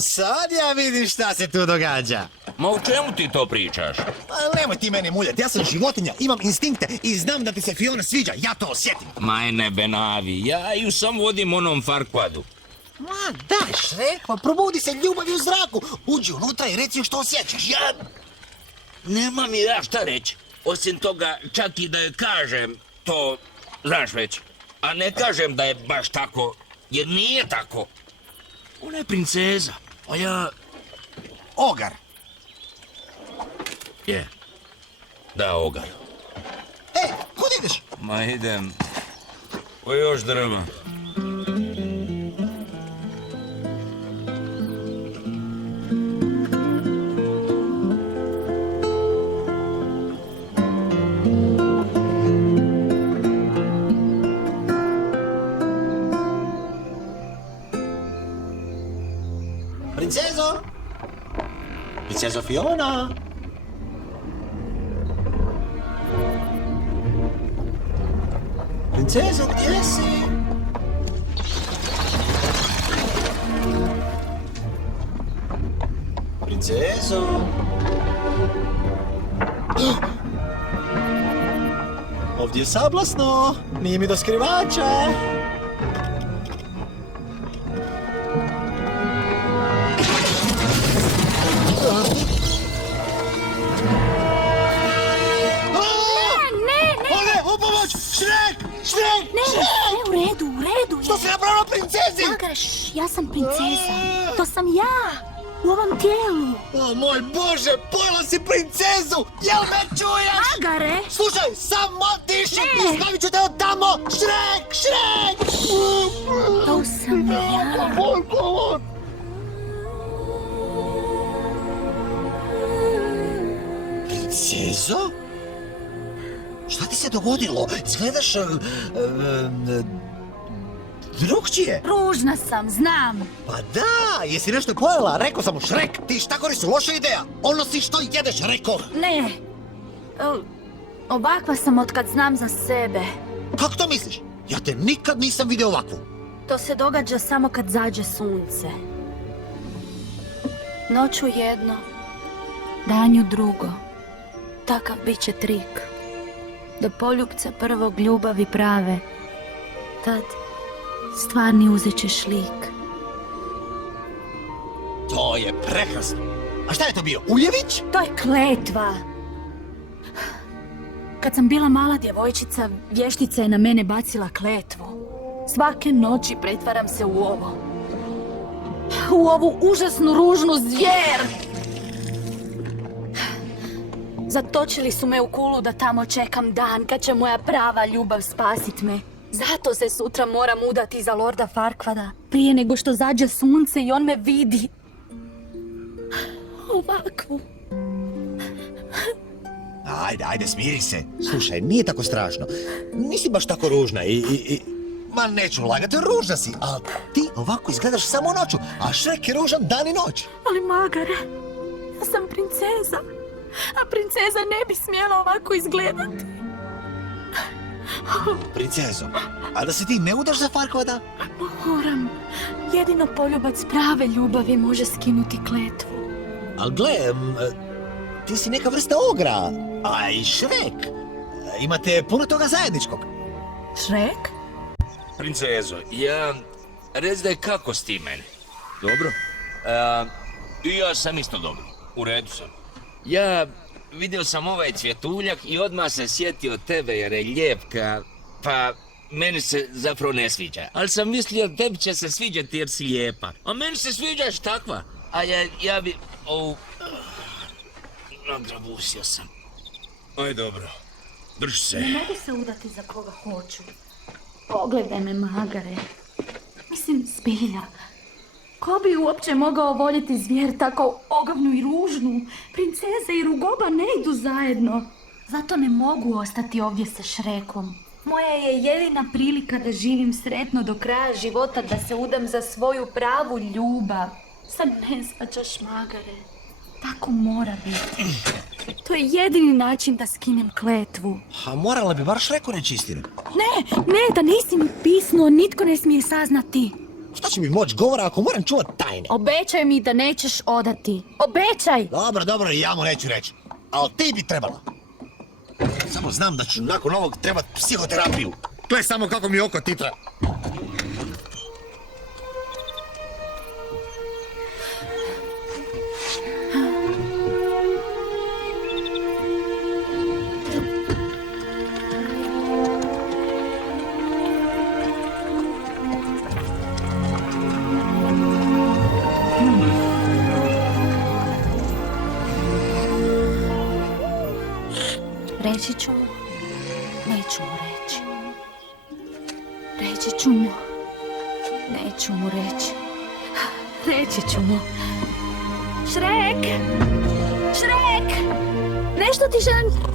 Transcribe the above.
Sad ja vidim šta se tu događa. Ma o čemu ti to pričaš? Nemoj ti mene muljati, ja sam životinja, imam instinkte i znam da ti se Fiona sviđa, ja to osjetim. Majne Benavi, ja ju sam vodim onom Farquadu. Ma daj Šrek, pa probudi se ljubavi u zraku. Uđi unutra i reci što osjećaš. Nemam mi ja šta reći. Osim toga, čak i da je kažem, to znaš već. A ne kažem da je baš tako, jer nije tako. Ona je princeza, a ja... Ogar. Je. Da, Ogar. Kud ideš? Ma idem. Po još drva. Princezo? Princezo Fiona? Princezo, gdje si? Princezo? Ovdje je sablasno, nije mi do skrivača. Šrek! Ne, u redu. Što si napravila princezi? Magareš, ja sam princeza. To sam ja. U ovom tijelu. O moj Bože, pojela si princezu! Jel me čuješ? Magare! Slušaj, samo diši i stavit ću te od tamo! Šrek! To sam ja. Princezo? Šta ti se dogodilo? Izgledaš... drugčije. Ružna sam, znam. Pa da, jesi nešto pojela? Rekao sam mu Šrek, ti štakori su loša ideja. Ono si što jedeš, rekao. Ne. Ovakva sam otkad znam za sebe. Kako to misliš? Ja te nikad nisam vidio ovakvu. To se događa samo kad zađe sunce. Noću jedno, danju drugo. Takav bit će trik. Do poljupca prvog ljubavi prave. Tad stvarni uzet ćeš lik. To je prekrasno. A šta je to bio, Uljević? To je kletva. Kad sam bila mala djevojčica, vještica je na mene bacila kletvu. Svake noći pretvaram se u ovo. U ovu užasnu ružnu zvijer. Zatočili su me u kulu da tamo čekam dan kad će moja prava ljubav spasit me. Zato se sutra moram udati za Lorda Farquada, prije nego što zađe sunce i on me vidi. Ovakvu. Ajde, smiri se. Slušaj, nije tako strašno. Nisi baš tako ružna Ma neću lagati, ružna si, ali ti ovako izgledaš samo noću, a Šrek je ružan dan i noć. Ali Magare, ja sam princeza, a princeza ne bi smjela ovako izgledati. Princezo, a da se ti ne udaš za Farquada? Moram. Jedino poljubac prave ljubavi može skinuti kletvu. Al gle, ti si neka vrsta ogra, a i Šrek. Imate puno toga zajedničkog. Šrek? Princezo, reci da je kako s ti meni? Dobro? I ja sam isto dobro. U redu sam. Ja vidio sam ovaj cvjetuljak i odmah se sjetio tebe jer je lijepka, pa meni se zapravo ne sviđa. Ali sam mislio tebi će se sviđati jer si lijepa. A meni se sviđaš takva. A ja bi... nagrabusio sam. Aj dobro, drži se. Ne mogu se udati za koga hoću. Pogledaj me, Magare. Mislim, zbilja. Ko bi uopće mogao voljeti zvijer tako ogavnu i ružnu? Princeza i rugoba ne idu zajedno. Zato ne mogu ostati ovdje sa Šrekom. Moja je jedina prilika da živim sretno do kraja života, da se udam za svoju pravu ljubav. Sad ne shvaćaš, Magare. Tako mora biti. To je jedini način da skinem kletvu. A morala bi bar Šreku reći istinu. Ne, da nisi mi pisnuo, nitko ne smije saznati. Šta će mi moć govora ako moram čuvat tajne? Obećaj mi da nećeš odati. Obećaj! Dobro, dobro, ja mu neću reći. Ali ti bi trebala. Samo znam da ću nakon ovog trebat psihoterapiju. Gle samo kako mi oko titra. Reći ću mu, neću mu reći. Reći ću mu, neću mu reći. Reći ću mu. Šrek! Šrek! Nešto ti želim